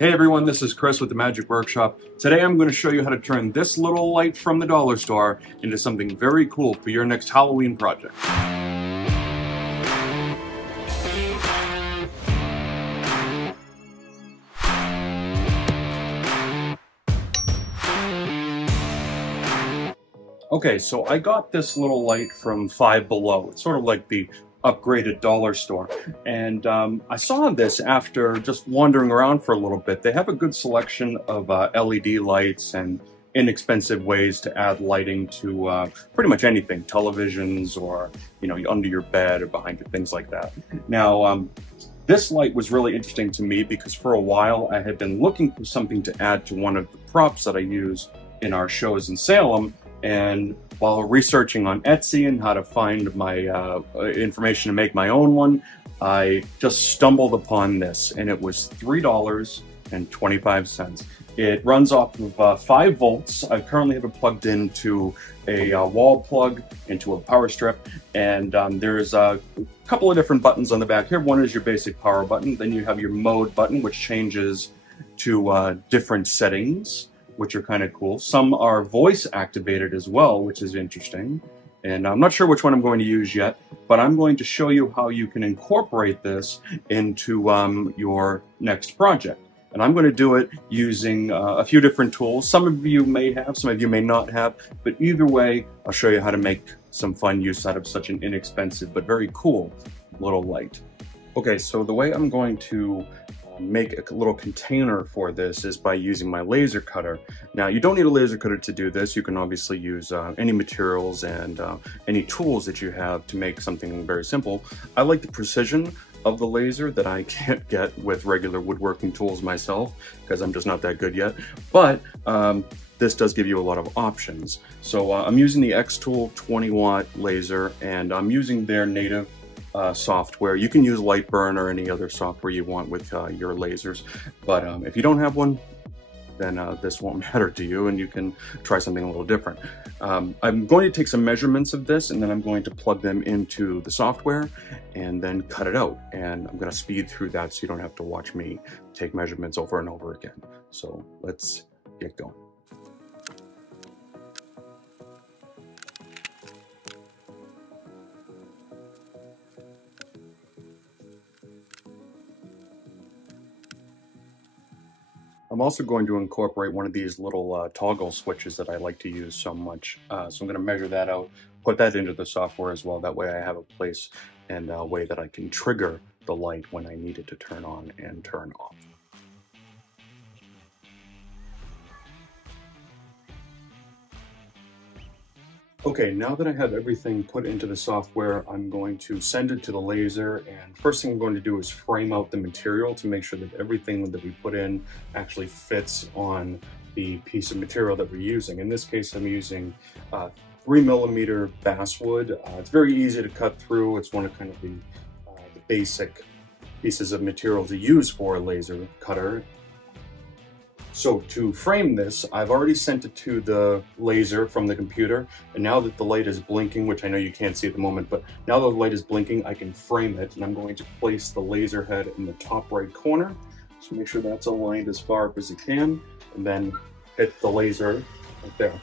Hey everyone, this is Chris with the Magic Workshop. Today I'm going to show you how to turn this little light from the dollar store into something very cool for your next Halloween project. Okay, so I got this little light from Five Below. It's sort of like the upgraded dollar store. And I saw this after just wandering around for a little bit. They have a good selection of LED lights and inexpensive ways to add lighting to pretty much anything, televisions or, under your bed or behind you, things like that. Now, this light was really interesting to me because for a while I had been looking for something to add to one of the props that I use in our shows in Salem. And while researching on Etsy and how to find my information to make my own one, I just stumbled upon this, and it was $3.25. It runs off of 5 volts. I currently have it plugged into a wall plug, into a power strip, and there's a couple of different buttons on the back here. One is your basic power button. Then you have your mode button, which changes to different settings, which are kind of cool. Some are voice activated as well, which is interesting. And I'm not sure which one I'm going to use yet, but I'm going to show you how you can incorporate this into your next project. And I'm going to do it using a few different tools. Some of you may have, some of you may not have, but either way, I'll show you how to make some fun use out of such an inexpensive but very cool little light. Okay, so the way I'm going to make a little container for this is by using my laser cutter. Now, you don't need a laser cutter to do this. You can obviously use any materials and any tools that you have to make something very simple. I like the precision of the laser that I can't get with regular woodworking tools myself because I'm just not that good yet. But this does give you a lot of options. So I'm using the X-Tool 20-watt laser, and I'm using their native software. You can use Lightburn or any other software you want with your lasers, but if you don't have one, then this won't matter to you, and you can try something a little different. I'm going to take some measurements of this, and then I'm going to plug them into the software and then cut it out, and I'm going to speed through that so you don't have to watch me take measurements over and over again. So let's get going. I'm also going to incorporate one of these little toggle switches that I like to use so much. So I'm going to measure that out, put that into the software as well. That way I have a place and a way that I can trigger the light when I need it to turn on and turn off. Okay, now that I have everything put into the software, I'm going to send it to the laser, and first thing I'm going to do is frame out the material to make sure that everything that we put in actually fits on the piece of material that we're using. In this case, I'm using 3mm basswood. It's very easy to cut through. It's one of kind of the basic pieces of material to use for a laser cutter. So to frame this, I've already sent it to the laser from the computer, and now that the light is blinking, which I know you can't see at the moment, but now that the light is blinking, I can frame it, and I'm going to place the laser head in the top right corner. So make sure that's aligned as far up as you can, and then hit the laser right there.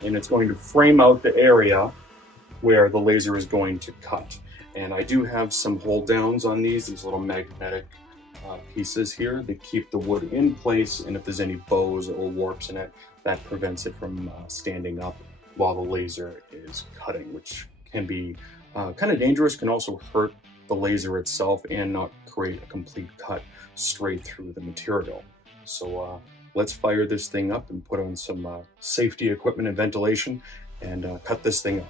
And it's going to frame out the area where the laser is going to cut. And I do have some hold downs on these little magnetic pieces here that keep the wood in place, and if there's any bows or warps in it, that prevents it from standing up while the laser is cutting, which can be kind of dangerous, can also hurt the laser itself and not create a complete cut straight through the material. So let's fire this thing up and put on some safety equipment and ventilation and cut this thing up.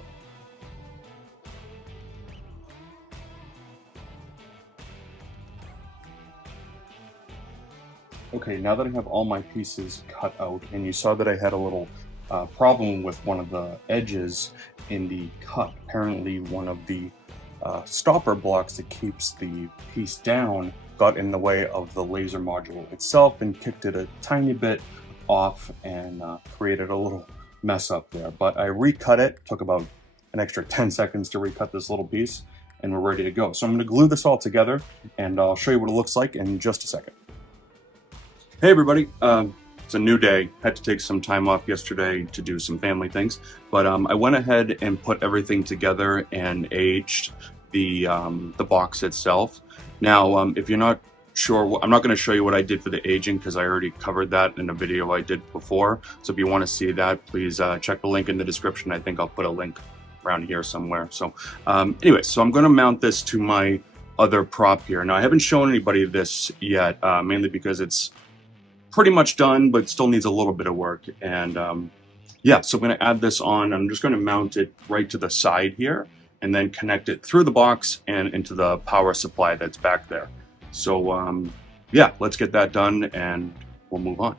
Okay, now that I have all my pieces cut out, and you saw that I had a little problem with one of the edges in the cut. Apparently one of the stopper blocks that keeps the piece down got in the way of the laser module itself and kicked it a tiny bit off and created a little mess up there. But I recut it, took about an extra 10 seconds to recut this little piece, and we're ready to go. So I'm going to glue this all together, and I'll show you what it looks like in just a second. Hey everybody, it's a new day. Had to take some time off yesterday to do some family things, but I went ahead and put everything together and aged the box itself. Now, if you're not sure, I'm not going to show you what I did for the aging because I already covered that in a video I did before. So if you want to see that, please check the link in the description. I think I'll put a link around here somewhere. So anyway, so I'm going to mount this to my other prop here. Now, I haven't shown anybody this yet, mainly because it's pretty much done, but still needs a little bit of work. And yeah, so I'm going to add this on. I'm just going to mount it right to the side here and then connect it through the box and into the power supply that's back there. So yeah, let's get that done and we'll move on.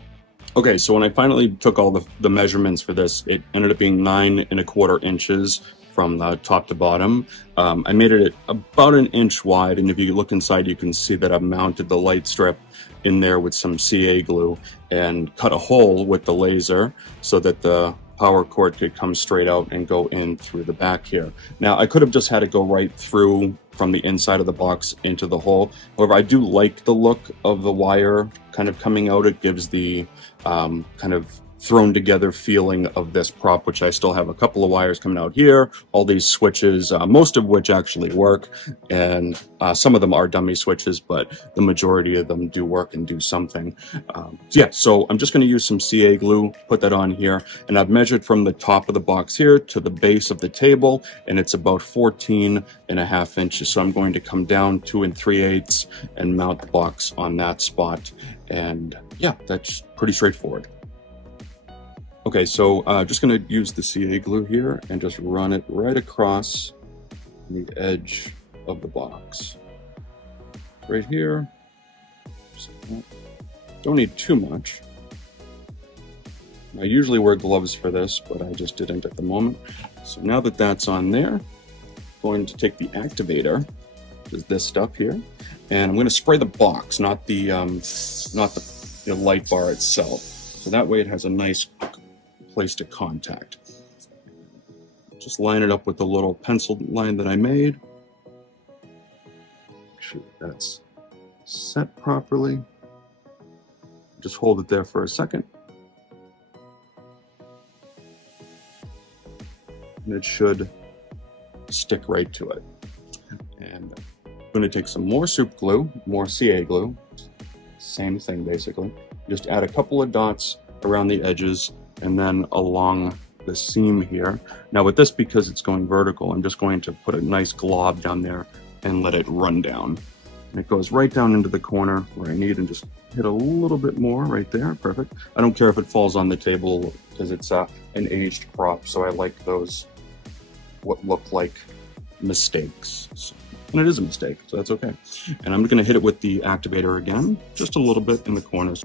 Okay, so when I finally took all the measurements for this, it ended up being 9¼ inches from the top to bottom. I made it about 1 inch wide, and if you look inside, you can see that I've mounted the light strip in there with some CA glue and cut a hole with the laser so that the power cord could come straight out and go in through the back here. Now, I could have just had it go right through from the inside of the box into the hole. However, I do like the look of the wire kind of coming out. It gives the kind of thrown together feeling of this prop, which I still have a couple of wires coming out here, all these switches, most of which actually work, and some of them are dummy switches, but the majority of them do work and do something. So yeah, so I'm just going to use some CA glue, put that on here, and I've measured from the top of the box here to the base of the table, and it's about 14½ inches. So I'm going to come down 2 3/8 and mount the box on that spot. And yeah, that's pretty straightforward. Okay, so just going to use the CA glue here and just run it right across the edge of the box. Right here. Don't need too much. I usually wear gloves for this, but I just didn't at the moment. So now that that's on there, I'm going to take the activator, which is this stuff here, and I'm going to spray the box, not the light bar itself. So that way it has a nice place to contact. Just line it up with the little pencil line that I made. Make sure that's set properly. Just hold it there for a second. And it should stick right to it. And I'm going to take some more soup glue, more CA glue. Same thing basically. Just add a couple of dots around the edges and then along the seam here. Now with this, because it's going vertical, I'm just going to put a nice glob down there and let it run down. And it goes right down into the corner where I need, and just hit a little bit more right there. Perfect. I don't care if it falls on the table because it's an aged prop, so I like those, what look like mistakes. So, and it is a mistake, so that's okay. And I'm gonna hit it with the activator again, just a little bit in the corners.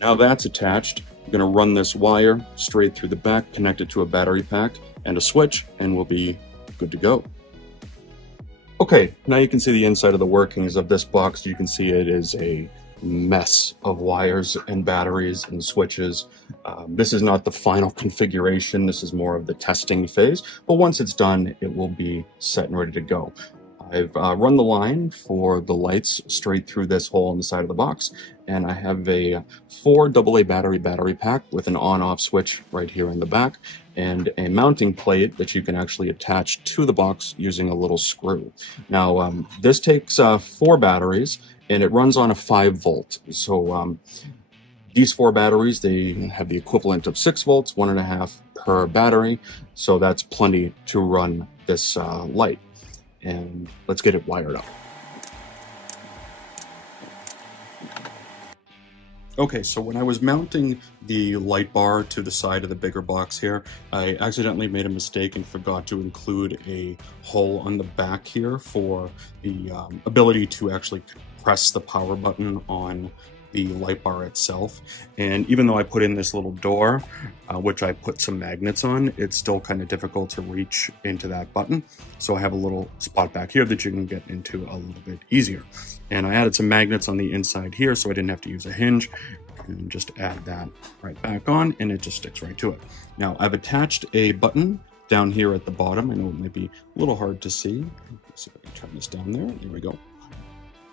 Now that's attached, I'm going to run this wire straight through the back, connect it to a battery pack and a switch, and we'll be good to go. Okay, now you can see the inside of the workings of this box. You can see it is a mess of wires and batteries and switches. This is not the final configuration. This is more of the testing phase, but once it's done, it will be set and ready to go. I've run the line for the lights straight through this hole in the side of the box, and I have a 4 AA battery pack with an on-off switch right here in the back, and a mounting plate that you can actually attach to the box using a little screw. Now, this takes 4 batteries, and it runs on a 5-volt. So these 4 batteries, they have the equivalent of 6 volts, 1.5 per battery, so that's plenty to run this light. And let's get it wired up. Okay, so when I was mounting the light bar to the side of the bigger box here, I accidentally made a mistake and forgot to include a hole on the back here for the ability to actually press the power button on the light bar itself. And even though I put in this little door, which I put some magnets on, it's still kind of difficult to reach into that button. So I have a little spot back here that you can get into a little bit easier. And I added some magnets on the inside here so I didn't have to use a hinge, and just add that right back on and it just sticks right to it. Now I've attached a button down here at the bottom. I know it might be a little hard to see. Let's see if I can turn this down there. There we go.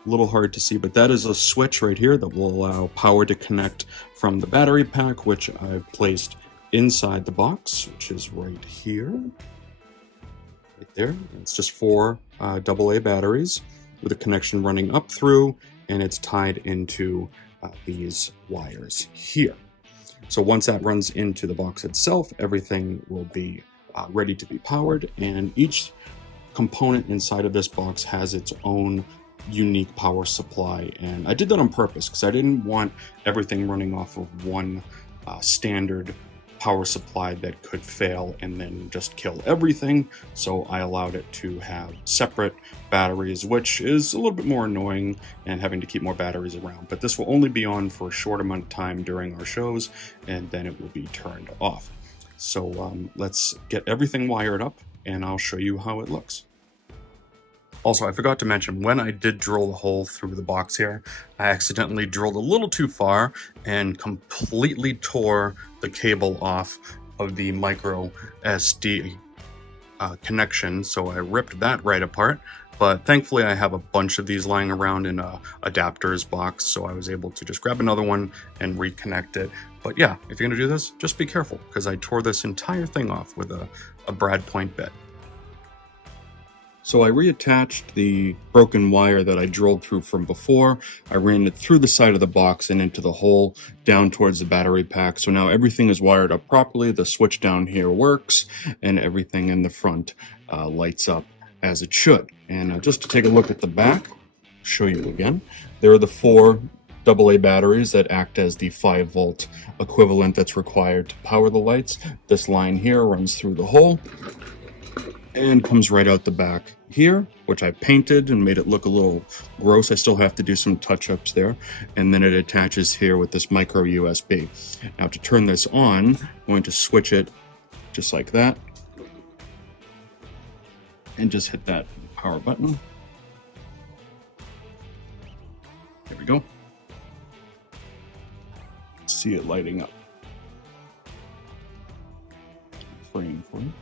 a little hard to see, but that is a switch right here that will allow power to connect from the battery pack, which I've placed inside the box, which is right here, right there. It's just 4 AA batteries with a connection running up through, and it's tied into these wires here. So once that runs into the box itself, everything will be ready to be powered, and each component inside of this box has its own unique power supply. And I did that on purpose because I didn't want everything running off of one standard power supply that could fail and then just kill everything. So I allowed it to have separate batteries, which is a little bit more annoying and having to keep more batteries around. But this will only be on for a short amount of time during our shows, and then it will be turned off. So let's get everything wired up and I'll show you how it looks. Also, I forgot to mention, when I did drill the hole through the box here, I accidentally drilled a little too far and completely tore the cable off of the micro SD connection, so I ripped that right apart. But thankfully I have a bunch of these lying around in a adapters box, so I was able to just grab another one and reconnect it. But yeah, if you're gonna do this, just be careful, because I tore this entire thing off with a brad point bit. So I reattached the broken wire that I drilled through from before. I ran it through the side of the box and into the hole down towards the battery pack. So now everything is wired up properly. The switch down here works, and everything in the front lights up as it should. And just to take a look at the back, show you again. There are the 4 AA batteries that act as the 5-volt equivalent that's required to power the lights. This line here runs through the hole and comes right out the back here, which I painted and made it look a little gross. I still have to do some touch-ups there. And then it attaches here with this micro USB. Now to turn this on, I'm going to switch it just like that. And just hit that power button. There we go. See it lighting up. Frame for you.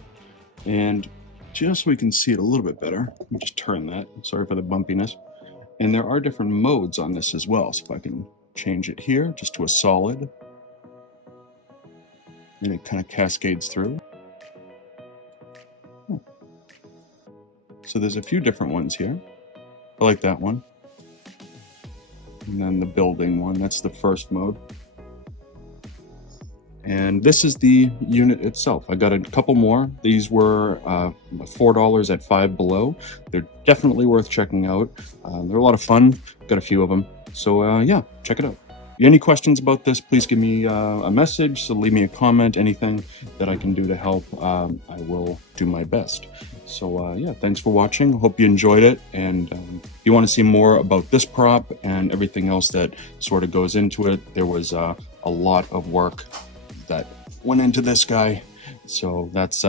And just so we can see it a little bit better, let me just turn that. Sorry for the bumpiness. And there are different modes on this as well. So if I can change it here just to a solid, and it kind of cascades through. So there's a few different ones here. I like that one. And then the building one, that's the first mode. And this is the unit itself. I got a couple more. These were $4 at Five Below. They're definitely worth checking out. They're a lot of fun. Got a few of them. So yeah, check it out. Any questions about this, please give me a message. So leave me a comment, anything that I can do to help. I will do my best. So yeah, thanks for watching. Hope you enjoyed it. And if you want to see more about this prop and everything else that sort of goes into it, there was a lot of work that went into this guy. So that's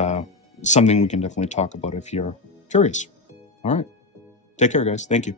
something we can definitely talk about if you're curious. All right. Take care, guys. Thank you.